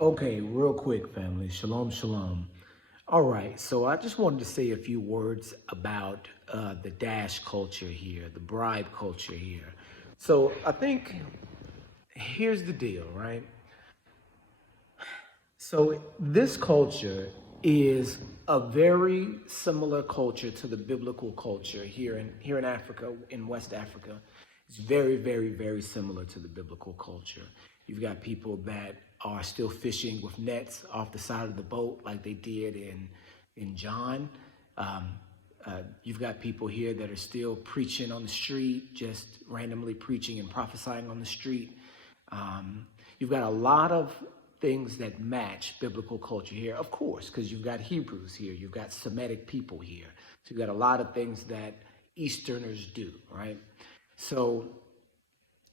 Okay, real quick, family. Shalom, shalom. All right, so I just wanted to say a few words about the dash culture here, the bribe culture here. So I think here's the deal, right? So this culture is a very similar culture to the biblical culture here in Africa, in West Africa. It's very, very, very similar to the biblical culture. You've got people that are still fishing with nets off the side of the boat, like they did in John. Um, you've got people here that are still preaching on the street, just randomly preaching and prophesying on the street. Um, you've got a lot of things that match biblical culture here, of course, because you've got Hebrews here, you've got Semitic people here. So you've got a lot of things that Easterners do, right? So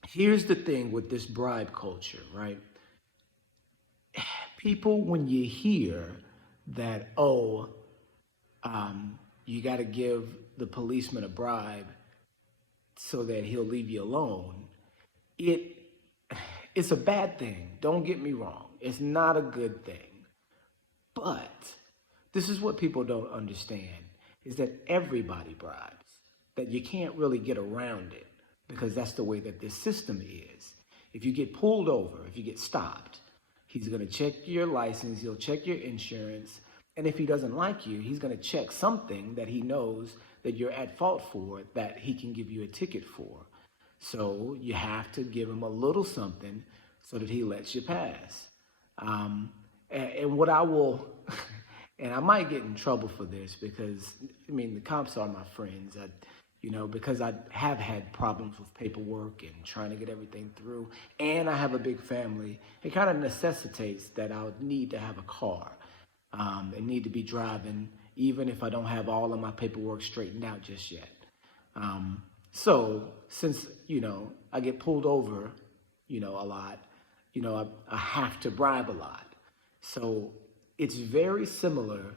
here's the thing with this bribe culture, right? People, when you hear that, you got to give the policeman a bribe so that he'll leave you alone, it it's a bad thing. Don't get me wrong. It's not a good thing. But this is what people don't understand is that everybody bribes. That you can't really get around it because that's the way that this system is. If you get pulled over, if you get stopped, he's going to check your license, he'll check your insurance, and if he doesn't like you, he's going to check something that he knows that you're at fault for that he can give you a ticket for. So you have to give him a little something so that he lets you pass. And what I will, and I might get in trouble for this because, I mean, the cops are my friends. Because I have had problems with paperwork and trying to get everything through, and I have a big family, it kind of necessitates that I would need to have a car and need to be driving, even if I don't have all of my paperwork straightened out just yet. So since, I get pulled over, a lot, I have to bribe a lot. So it's very similar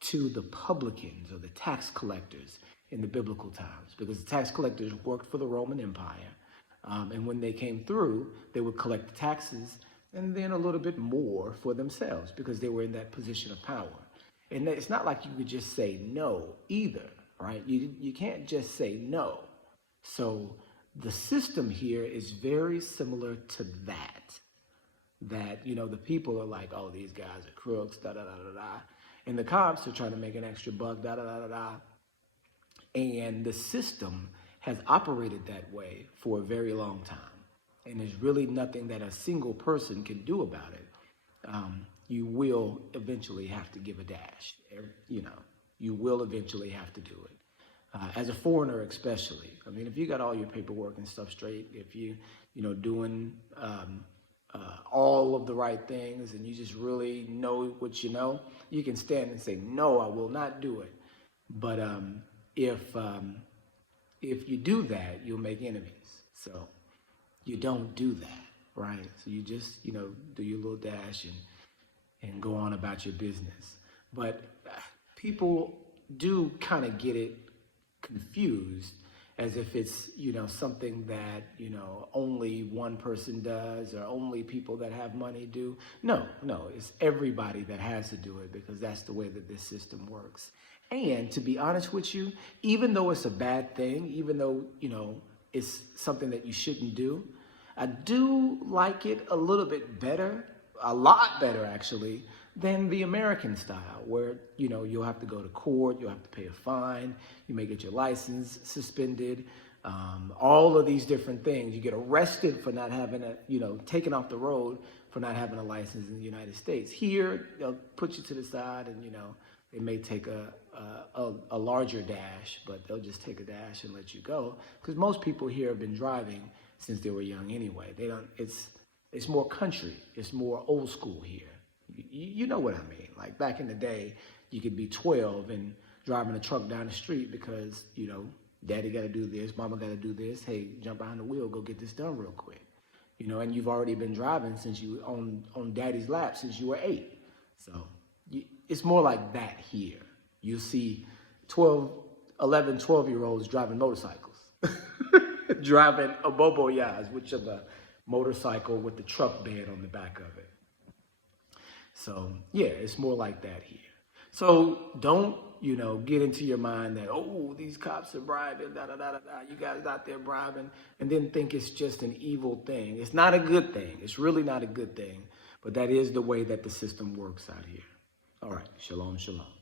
to the publicans or the tax collectors in the biblical times because the tax collectors worked for the Roman Empire. And when they came through, they would collect the taxes and then a little bit more for themselves because they were in that position of power. And it's not like you could just say no either, right? You can't just say no. So the system here is very similar to that. That, the people are like, oh, these guys are crooks, da da da da da. And the cops are trying to make an extra buck, da da da da da. And the system has operated that way for a very long time. And there's really nothing that a single person can do about it. You will eventually have to give a dash. You will eventually have to do it. As a foreigner, especially. I mean, if you got all your paperwork and stuff straight, if doing all of the right things and you just really know what you know, you can stand and say, no, I will not do it. But if you do that, you'll make enemies. So you don't do that, right? So you just, do your little dash and go on about your business. But people do kind of get it confused as if it's, something that, only one person does or only people that have money do. No, it's everybody that has to do it because that's the way that this system works. And to be honest with you, even though it's a bad thing, even though, it's something that you shouldn't do, I do like it a little bit better, a lot better actually, than the American style where, you'll have to go to court, you'll have to pay a fine, you may get your license suspended, all of these different things. You get arrested for not having taken off the road for not having a license in the United States. Here, they'll put you to the side and, they may take a larger dash, but they'll just take a dash and let you go. Because most people here have been driving since they were young anyway. It's more country. It's more old school here. You know what I mean? Like back in the day, you could be 12 and driving a truck down the street because, daddy got to do this, mama got to do this. Hey, jump behind the wheel, go get this done real quick. And you've already been driving since you on daddy's lap since you were 8. So it's more like that here. You see 12-year-olds driving motorcycles, driving a bobo yas, which is a motorcycle with the truck bed on the back of it. So yeah, it's more like that here. So don't, get into your mind that, oh, these cops are bribing, da da da da da. You guys out there bribing, and then think it's just an evil thing. It's not a good thing. It's really not a good thing. But that is the way that the system works out here. All right. Shalom, shalom.